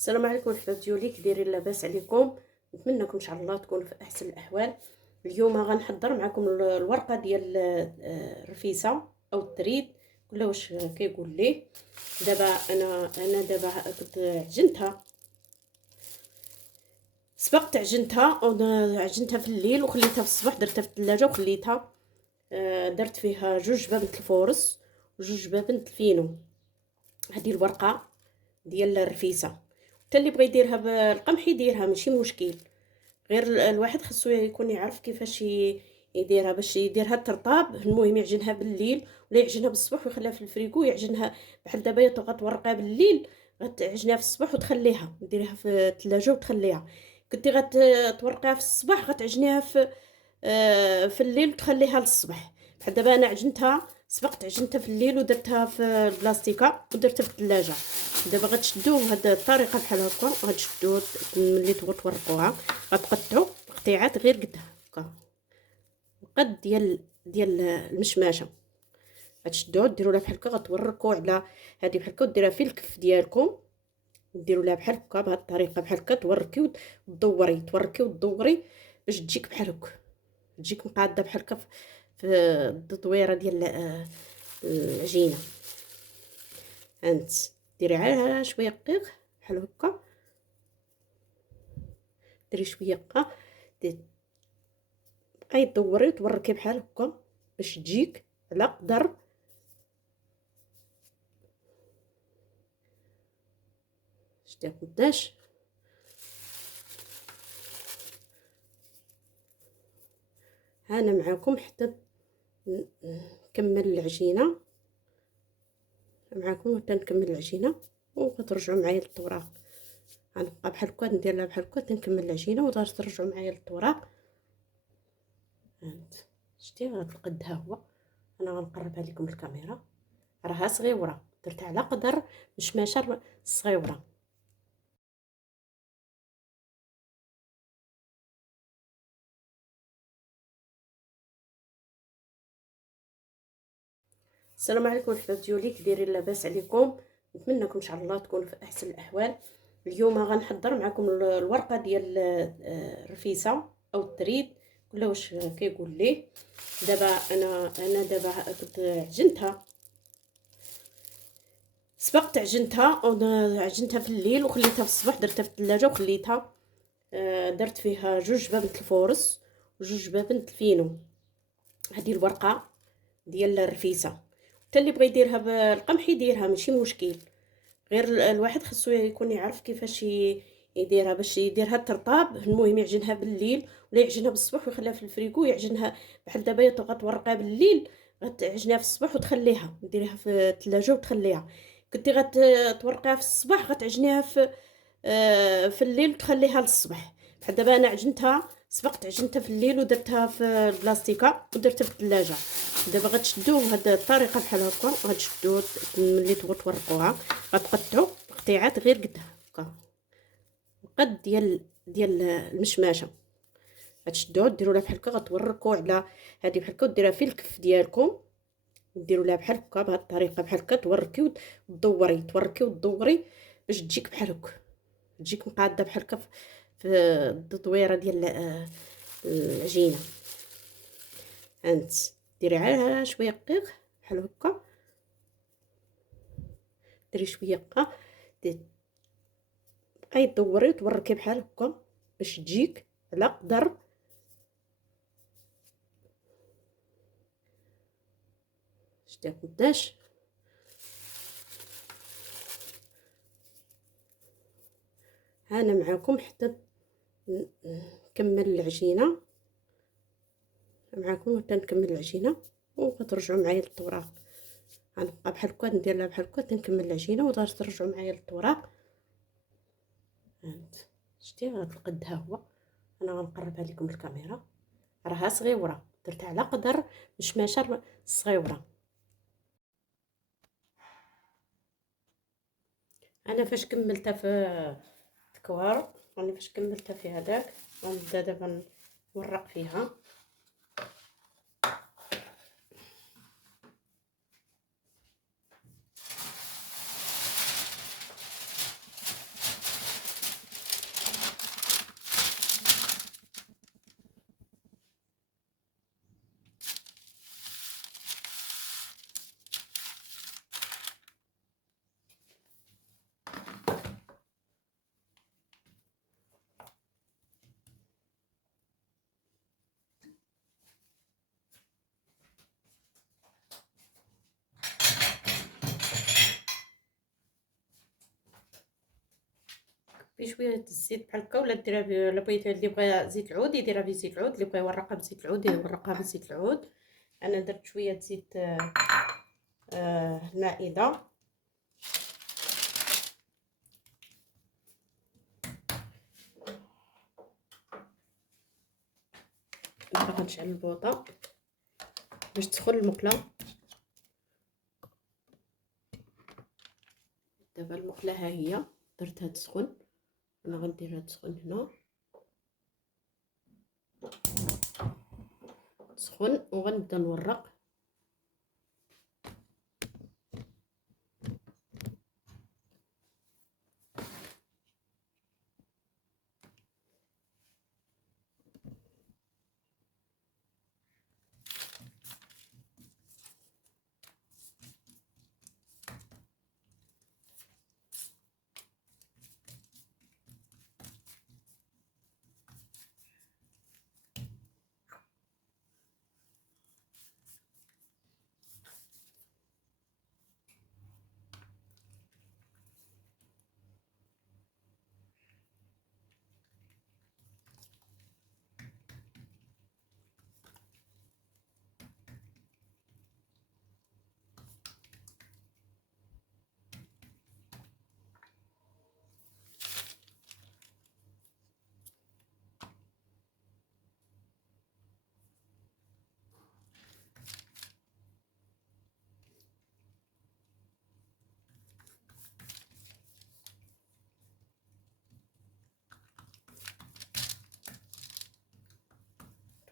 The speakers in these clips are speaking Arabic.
السلام عليكم الحباب ديالي، كي دايرين؟ لاباس عليكم؟ نتمنىكم ان شاء الله تكونوا في احسن الاحوال. اليوم غنحضر معكم الورقه ديال الرفيسه او التريد، كل واش كيقول ليه. دابا انا دابا كنت عجنتها، سبقت عجنتها في الليل وخليتها في الصباح، درتها في الثلاجه وخليتها. درت فيها 2 جبابنه الفورس و2 جبابنه الفينو. هذه الورقه ديال الرفيسه، حتى اللي بغى يديرها بالقمح يديرها، ماشي مشكل. غير الواحد خصو يكون يعرف كيفاش يديرها باش يديرها ترطاب. المهم يعجنها بالليل ولا يعجنها بالصباح ويخليها في الفريكو، يعجنها بحال دابا غتورقها بالليل، غتعجنيها في الصباح وتخليها، ديريها في الثلاجه وتخليها. كنتي غتورقيها في الصباح غتعجنيها في الليل وتخليها للصباح. بحال دابا انا سبقت عجنتها في الليل ودرتها في البلاستيكه ودرتها في الثلاجه. دابا غتشدوه بهذه الطريقه بحال هكا، غتشدوه ملي تورقوها، غتقطعوا قطيعات غير قد هكا، قد ديال المشماشه. غتشدوها ديروا لها بحال هكا، غتورقوا على هذه بحال هكا وديرها في الكف ديالكم، ديروا لها بحال هكا بهذه الطريقه، بحال هكا توركي وتدوري باش تجيك بحال هكا، تجيك مقاده بحال هكا في التدويره ديال العجينه. هانت ديري عليها شويه دقيق بحال هكا، ديري شويه هكا، بقاي تدوري وتوركي بحال هكا باش تجيك على قدر. شتي قداش انا معاكم حتى نكمل العجينه معاكم حتى نكمل العجينه وغترجعوا معايا للطوراق. غنبقى بحال هكا ندير لها بحال هكا تنكمل العجينه وترجعوا معايا للطوراق. هانت شتي هاد القد ها هو. انا غنقربها لكم الكاميرا، راها صغيره، درتها على قدر مشماشه صغيره. السلام عليكم الحباب ديالي، كي دايرين؟ لاباس عليكم؟ نتمنىكم ان شاء الله تكونوا في احسن الاحوال. اليوم غنحضر معكم الورقه ديال الرفيسه او التريد، كل واش كيقول ليه. دابا انا دابا كنت عجنتها، سبقت عجنتها في الليل وخليتها في الصباح، درتها في الثلاجه وخليتها. درت فيها 2 جبابنه الفورس و2 جبابنه الفينو. هذه الورقه ديال الرفيسه، حتى اللي بغى يديرها بالقمح يديرها، ماشي مشكل. غير الواحد خصو يكون يعرف كيفاش يديرها باش يديرها ترطاب. المهم يعجنها بالليل ولا يعجنها بالصباح ويخليها في الفريكو، يعجنها بحال دابا غتورقيها بالليل، غتعجنيها في الصباح وتخليها، ديريها في الثلاجه وتخليها. كنتي غتورقيها في الصباح غتعجنيها في الليل وتخليها للصباح. بحال دابا انا سبقت عجنتها في الليل ودرتها في البلاستيكه ودرتها في الثلاجه. دابا غتشدوه بهذه الطريقه بحال هكا، غتشدوه ملي تورقوها، غتقطعوا قطيعات غير قد هكا، قد ديال المشماشه. غتشدوه ديروا لها بحال هكا، غتوركوا على هذه بحال هكا وديرها في الكف ديالكم، ديروا لها بحال هكا بهذه الطريقه، بحال هكا توركي وتدوري باش تجيك بحال هكا، تجيك مقاده بحال هكا في التدويره ديال العجينه. هانت ديري عليها شويه دقيق بحال هكا، ديري شويه هكا، بقاي تدوري وتوركي بحال هكا باش تجيك على قدر. شتي قداش انا معاكم حتى نكمل العجينه معاكم حتى نكمل العجينه وغترجعوا معايا للطوراق. غنبقى بحال هكا ندير لها بحال هكا تنكمل العجينه وترجعوا معايا للطوراق. هانت شتي هاد القد ها هو. انا غنقربها لكم الكاميرا، راها صغيره، درتها على قدر مشماشه صغيره. انا فاش كملتها في الكوار، انا فاش كملتها في هذاك، غنبدا دابا نورق فيها. بشويه الزيت بحال هكا، ولا ديرها الا بغيتي اللي بغى زيت العود يديرها بزيت العود، اللي بغى يورقها بزيت العود يورقها بزيت العود. انا درت شويه زيت المائده. دابا غنشعل البوطه باش تسخن المقله. دابا المقله ها هي درتها تسخن، انا غنديرها تسخن هنا تسخن، وغنبدا نورق.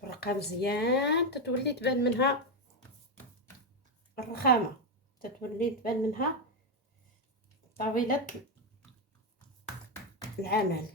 تورقها مزيان تتولي تبان منها الرخامه، تتولي تبان منها طاوله العمل.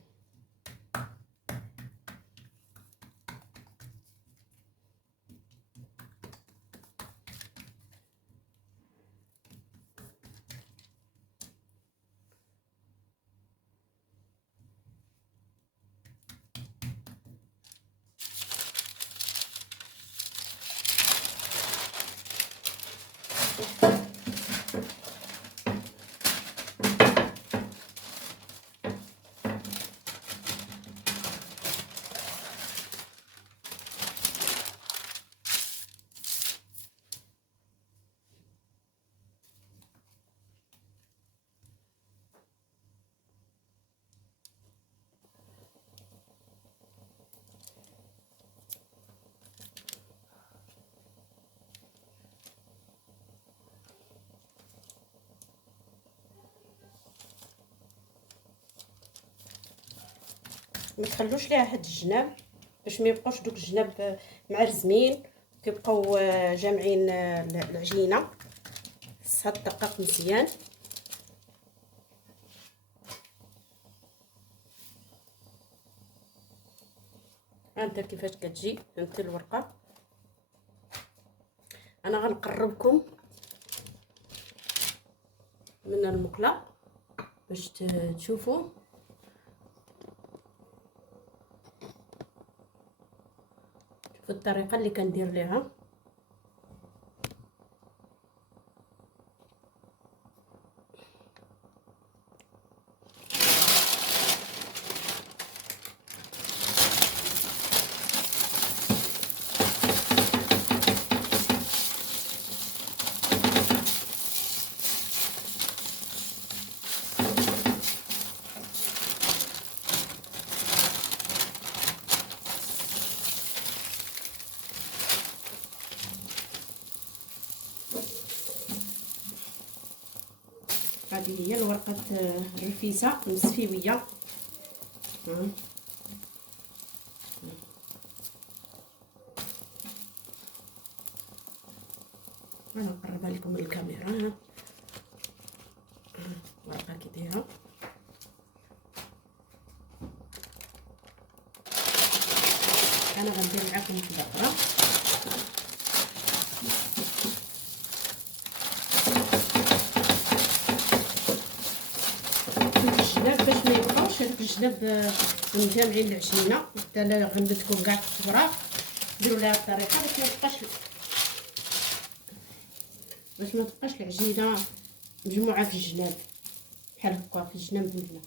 ما تخلوش ليها هاد الجناب باش ما يبقاوش دوك الجناب معرزمين كيبقاو جامعين العجينه. خصها تدقق مزيان. هانتا كيفاش كتجي هانتا الورقه. انا غنقربكم من المقله باش تشوفوا. شوفوا الطريقه اللي كندير ليها. هذه هي الورقه الرفيسه المسفيويه. انا نقربها لكم من الكاميرا. ورقه كي دايره. انا غندير معكم وحده اخرى. الجناب باش ما يبقاوش هذوك الجناب مجامعين العجينه. حتى لا غنبتكم كاع في الفراغ ديروا لها الطريقه باش ما تبقاش العجينه مجموعه في الجناب بحال هكا في الجناب من هنا.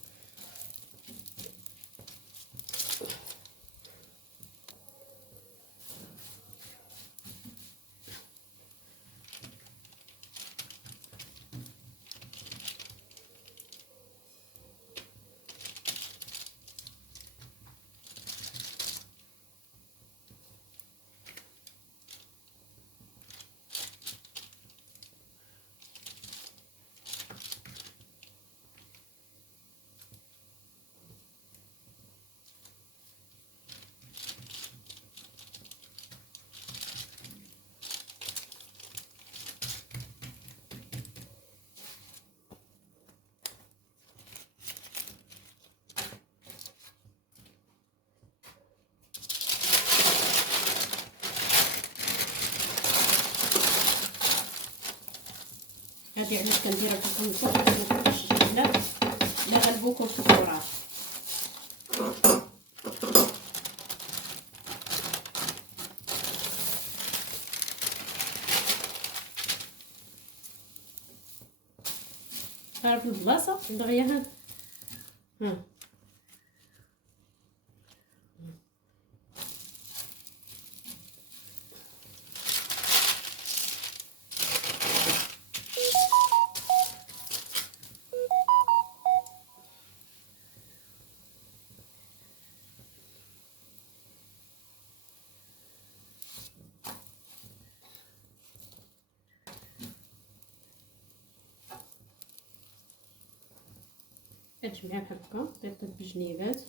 هذه علاش كنديرها في الكونفور باش ما تبقاش البنات لا غلبوكم في التراب. عارف البلاصه دغيا ها كتجمعي بحال هكا بيضات بجنيبات.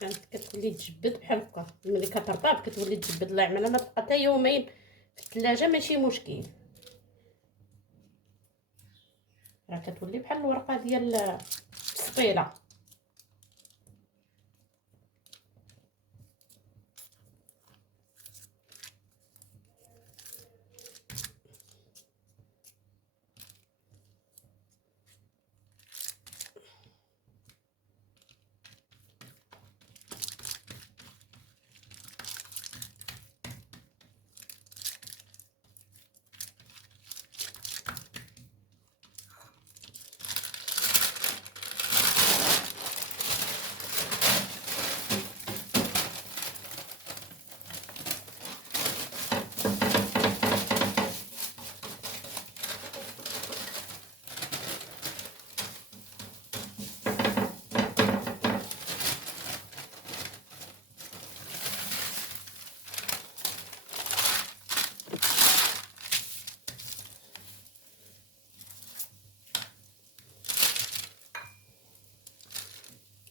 كانت كتولي تجبد بحال هكا، ملي كترطب كتولي تجبد. الله يعملها ما تبقى حتى يومين في الثلاجه ماشي مشكل، راه كتولي بحال الورقه ديال السبيله.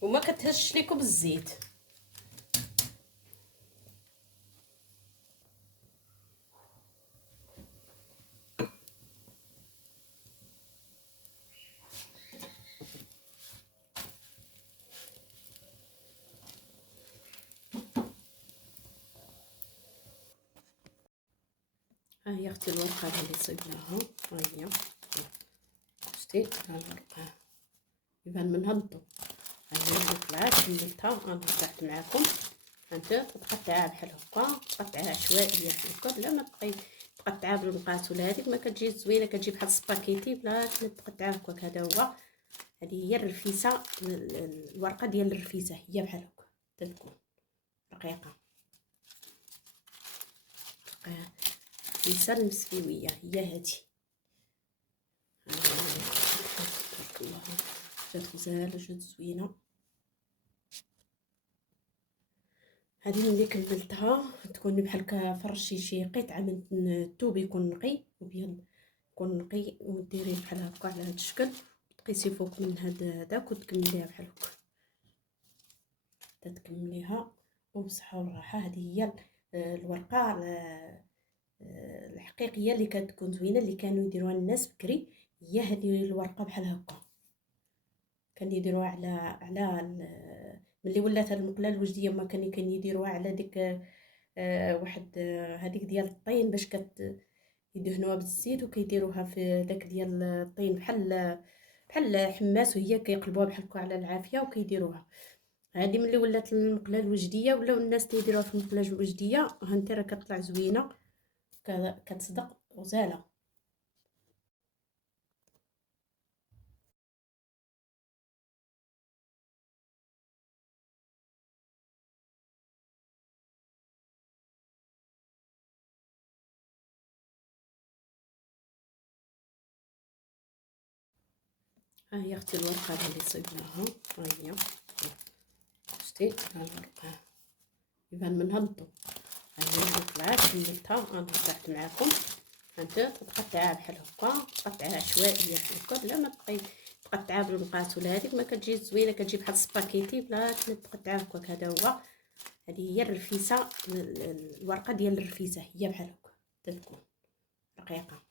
وما كتهشش ليكم بالزيت. ها هي اختي الورقه اللي صيبناها، ها هي شتي ها الورقه يبان منها الضو. ها هي اللي طلعت كملتها انا وضحت معكم. انت تقطعها بحال هكا، تقطعها عشوائيه بحال هكا بلا ما تبقاي تقطعها بالمقاس ولا هذيك ما كتجي زوينه، كتجي بحال السباكيتي بلا تقطعها هكاك. هذا هو، هذه هي الرفيسه، الورقه ديال الرفيسه هي بحال هكا تتكون رقيقه. الرفيسه المسفيويه هي هذه. تبارك الله جات غزاله، جات زوينه. هذه ملي كملتها تكون بحال كفرشي شي قطعه من الثوب يكون نقي وبيض، يكون نقي، وديريه بحال هكا على هذا الشكل، تقيسي فوق من هذاك وتكمليها بحال هكا حتى تكمليها وبصحه والراحه. هذه هي الورقه الحقيقيه اللي كتكون زوينه، اللي كانوا يديروها الناس بكري. هي هذه الورقه بحال هكا كان يديروها على ملي ولات هاد المقله الوجديه ما كان يديروها على ديك واحد هذيك ديال الطين باش يدهنوها بالزيت، وكيديروها في داك ديال الطين بحال حماس، وهي كيقلبوها بحال هكا على العافيه وكيديروها. هذه ملي ولات المقله الوجديه ولاو الناس تيديروها في المقله الوجديه. ها انت راه كتطلع زوينه كتصدق غزاله. ها هي اختي الورقه اللي صيبناها، ها هي شتي ها الورقه يبان منها الضو. ها هي اللي طلعت كملتها انا وضحت معكم. انت تقطعها بحال هكا، تقطعها عشوائيه بحال هكا بلا ما تبقاي تقطعها بالمقاس ولا هذيك ما كتجي زوينه، كتجي بحال السباكيتي بلا تقطعها هكاك. هذا هو، هذه هي الرفيسه، الورقه ديال الرفيسه هي بحال هكا تتكون رقيقه.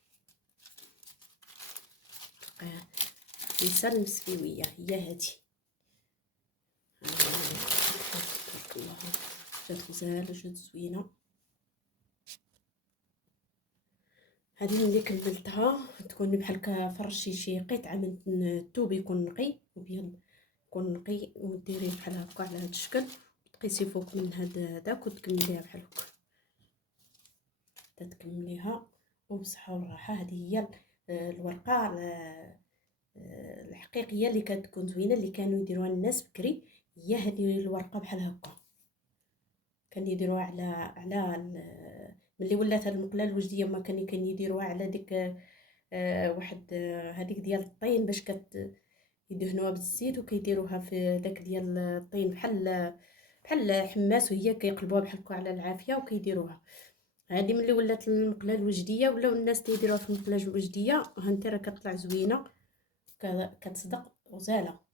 الرفيسه المسفيويه هي هذه. تبارك الله غزال جات زوينه. هذه ملي كملتها تكون بحال هكا، فرشي شي قطعه من الثوب يكون نقي وبيض، يكون نقي، وديريه بحال هكا على هذا الشكل، تقيسي فوق من هذاك وتكمليها بحال هكا حتى تكمليها. وبصحه والراحه. هذه هي الورقه الحقيقيه اللي كتكون زوينه، اللي كانوا يديروها الناس بكري. هي هذه الورقه بحال هكا كانوا يديروها ملي ولات هاد المقله الوجديه ما كانوا يديروها على ديك واحد هذيك ديال الطين باش يدهنوها بالزيت، وكيديروها في داك ديال الطين بحال حماس، وهي كيقلبوها بحال هكا على العافيه وكيديروها. هذه ملي ولات المقله الوجديه ولاو الناس تيديروها في المقله الوجديه. ها انت راه كطلع زوينه كتصدق غزاله.